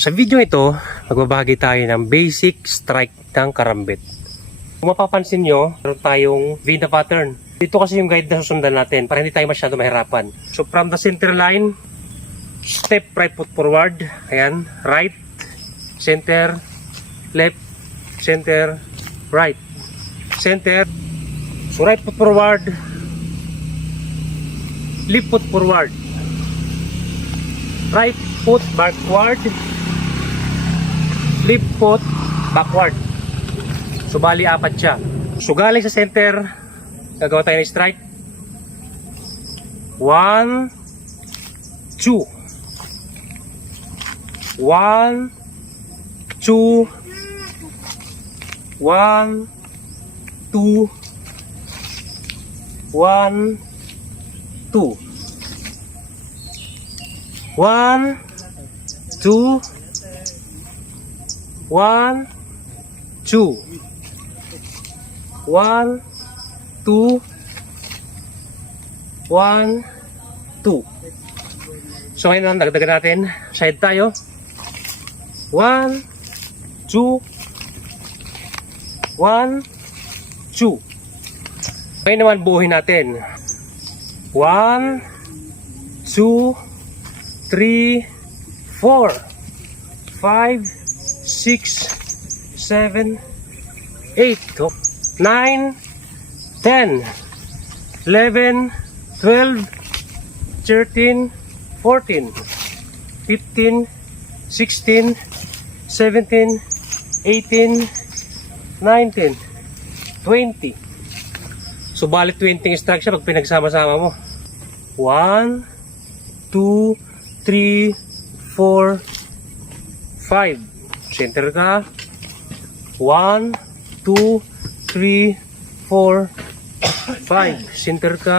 Sa video ito, magbabahagi tayo ng basic strike ng karambit. Kung mapapansin nyo, meron tayong V na pattern. Dito kasi yung guide na susundan natin para hindi tayo masyado mahirapan. So from the center line, step right foot forward. Ayan, right, center, left, center, right, center. So right foot forward, left foot forward, right foot backward, left foot backward. So bali apat siya. So galing sa center, gagawa tayo ng strike. 1, 2. 1, 2. 1, 2. 1, 2. 1, 2. 1, 2. 1, 2. 1, 2. So ngayon dagdagan natin. Side tayo. 1, 2. 1, 2. Ngayon naman buuhin natin. 1, 2, 3, 4, 5, 6, 7, 8, 9, 10, 11, 12, 13, 14, 15, 16, 17, 18, 19, 20. So balik 20 strike siya pag pinagsama-sama mo. 1, 2, 3, 4, 5. Center ka. 1, 2, 3, 4, 5. Center ka.